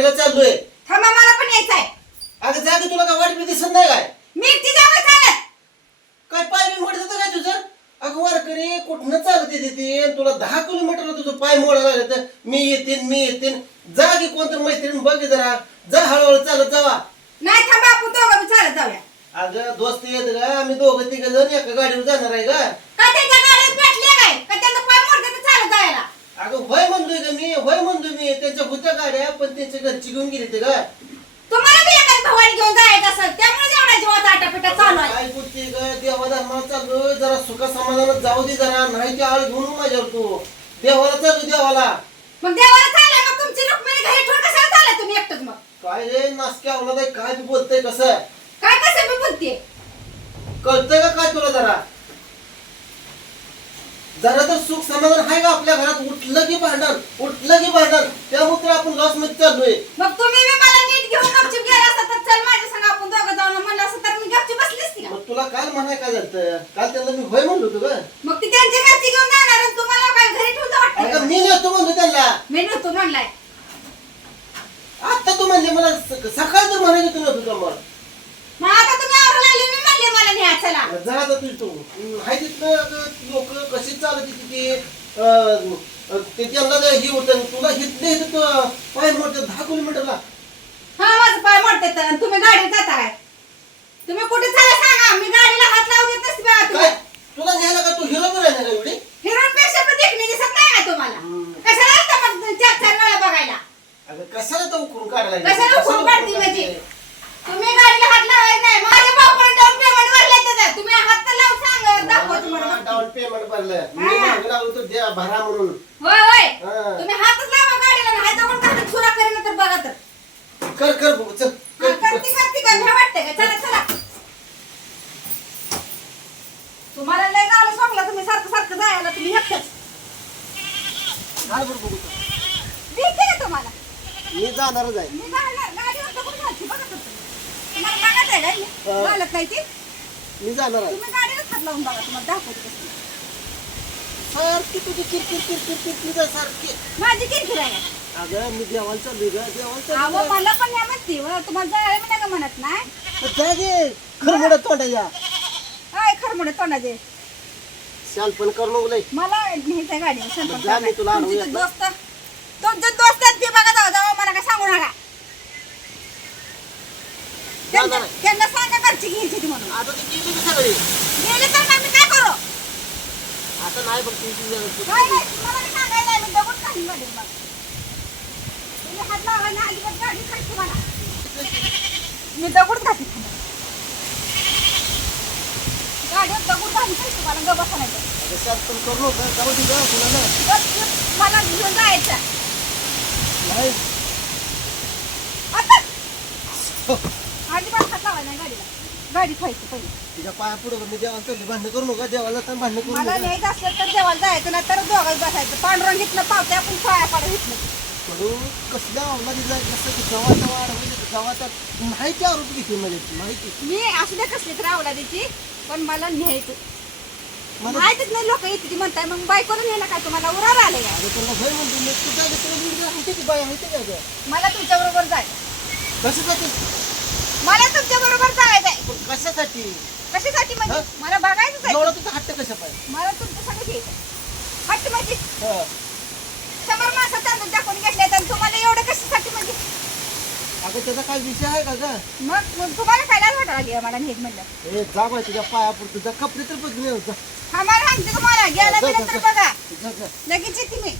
वाढीला चाललोय. थांबा मला पण यायचंय. अगं जा की तुला काय वाट बी दिसत नाही काय? मी एकटी जावं चालत. काय पाय बी मोडत काय तुझं? अगं वारकरी कुठनं चालत येते ते? तुला दहा किलोमीटरला तुझं पाय मोडायला लागलं तर मी येतीन मी येतीन. जा की कोणतं मैत्रीण बघ जरा. जा हळूहळू चालत जावा. नाही थांबा आपण दोघं बी चालत जाऊया. अगं दोस्त येत का आम्ही दोघं तिघ जण एका गाडीवर जाणार आहे का का त्यांच्या गाड्यात भेटले काय का त्यांचं पाय मोडते तर चालत जायला अगं होय म्हणतोय का मी होय म्हणतोय मी त्यांच्या होत्या गाड्या पण त्यांच्या घरची घेऊन गेली ते का तुम्हाला बी एखादी भवानी घेऊन जायचं असेल त्यामुळे एवढा जीवाचा आटापिटा चालू आहे. काय बोलते ग देवा धर्माला चाललोय जरा सुख समाधानात जाऊ दे जरा नाही ते आळ घेऊन माझ्यावर तू. देवाला चालू देवाला. मग देवाला चाललं मग तुमची रुक्मिणी घरी ठेवून कशाला चाललाय तुम्ही एकटंच मग? काय रे नासक्या आवला काय बी बोलतय कसं? काय कसं मी बोलते? कळतंय का काय तुला जरा? जरा तर सुख समाधान आहे का आपल्या घरात. उठलं की भांडण उठलं की भांडण. आपण लॉसमध्ये चाललोय. मग तुम्ही बी मला नीट घेऊन गपचूप गेला असता तर चल माझ्या संग आपण दोघं जाऊन म्हणलं असं तर मी गपचूप बसली असती का मग तुला काल म्हणाय काय झालं काल त्यांना मी होय म्हणलो होतो ग. मग ती त्यांच्या घरची घेऊन जाणार आणि तुम्हाला काय घरी अगं वाटतं मी नेतो म्हणलो त्यांना. मी नव्हतो म्हणलाय. आता तू म्हणले मला स- सकाळी तर म्हणायचं तू नव्हतं का मग? मग आता तुम्ही आवरायला लागले मी म्हणले मला न्या चला. जा आता तुझी तू हाय तिथनं लोक कशी चालत येते ते त्यांना ते हे होतं तुला हिथले इथं पाय मोठं दहा किलोमीटरला. हा माझं पाय मोडते तर. आणि तुम्ही गाडीत जाता काय? तुम्ही कुठे चला सांगा? मी गाडीला हात लावू देत नसते बघा काय? तुम्हाला तुला न्यायला का तू हिरो आहे ना एवढी? हिरोईन पेक्षा पण देखणी दिसत नाही का तुम्हाला. हम्म. कशाला मग चार चार वेळा बघायला? अगं कशाला तो उकरून काढायला कशाला उकरून काढते म्हणजे? तुम्ही गाडीला हात लावायचा नाही माझ्या बापाने डाऊन पेमेंट भरले त्याचं तुम्ही हात तर लावून सांग दाखवा तुम्हाला डाऊन पेमेंट भरलं मी हा. मागं लागलो तर द्या भरा म्हणून होय होय हा. तुम्ही हातच लावा गाडीला नाही तर पण कसं चुरा करेन तर बघा तर कर कर बघू चल हा, कर, कर. करते करते का भ्या वाटते का चला चला तुम्हाला लय झालं सोडलं तुम्ही सारखं सारखं जायला तुम्ही एकटंच. काय बरं बघू चल. भीती आहे तुम्हाला. मी जाणारच आहे. मी जाणार गाडीवर तर कुठं घालते बघा तर तुम्ही. तुम्हाला बघायचं आहे का हे? घालत नाही ती. मी जाणार आहे. तुम्ही गाडीलाच हात लावून बघा तुम्हाला दाखवते कसं. सारखी तुझी किरकिर किरकिर किरकिर आहे सारखी. माझी किरकिर आहे. अगं मी देवाला चाललोय ग देवाला अहो मला पण या म्हणते व तुम्हाला जायला मी नाही का म्हणत नाही? जा गे खरं तोंडाच्या म्हणत तोंडाचे. शाल पण कर नको लय. मला न्यायचं आहे गाडी संपर्क जा मी तुला आणून तुमचे येतो. दोस्त तुमचे दोस्त आहेत ते बघा जाऊ जाऊ मला काय सांगू नका. त्यांना जाणार आहे. त्यांना सांगा घरची घ्यायची ती म्हणून. आता ती गेली की सगळी? गेले तर मग मी काय करू? आता नाही बघ तुमची काय नाही मला सांगायला मी दगड काढून गाडी मग तुम्ही हात लावायला अजिबात गाडी खायची मला मी दगड घातली खाली. गाडीवर दगड खायची मला गप्पा सांगायचं शाल पण करू नका जाऊ दे ग कुणाला बस मला घेऊन जायचं नाही. आता! अजिबात हात लावायला नाही गाडीला? गाडी खायची पहिले. तिच्या पाया पुढे मी देवाला चालली भांडण करू नका देवाला तर भांडण करू मला नका. न्यायचं असलं तर देवाला जायचं नाही तर दोघांच बसायचं. पांडुरंग घेतलं पावते आपण पाया पाडा घेतलं. कसल्या आवला दिला कसं की गव्हाचा वाढ म्हणजे माहिती आरोप घेते म्हणजे माहिती. मी असू दे कसली तर आवलादीची पण मला न्यायचं. मला माहितीच नाही लोक येते ती म्हणताय मग बायकोला न्यायला काय? तुम्हाला उरावर आले तुला म्हणतो मी. तुझ्या की बाय का गं? मला तुमच्या बरोबर जायचं कशासाठी? मला तुमच्या बरोबर जायचंय. पण कशासाठी? कशासाठी म्हणजे? हं? मला बघायचंच आहे. एवढा तुझा हट्ट कशा पाहिजे मला तुमचं सगळं घ्यायचं हट्ट म्हणजे? हं. शंभर माणसं तांदूळ टाकून घेतले तर तुम्हाला एवढं कशासाठी म्हणजे अगं त्याचा काय विषय आहे का गं? मग मग तुम्हाला लाज वाटायला लागली मला नीट म्हणलं? ए जा बाय तुझ्या पायापुढे तुझ्या कपडे तर बघ जा. आम्हाला सांगते तुम्हाला गेला जा, जा. बघा. जा, जा. लगेच येते मी.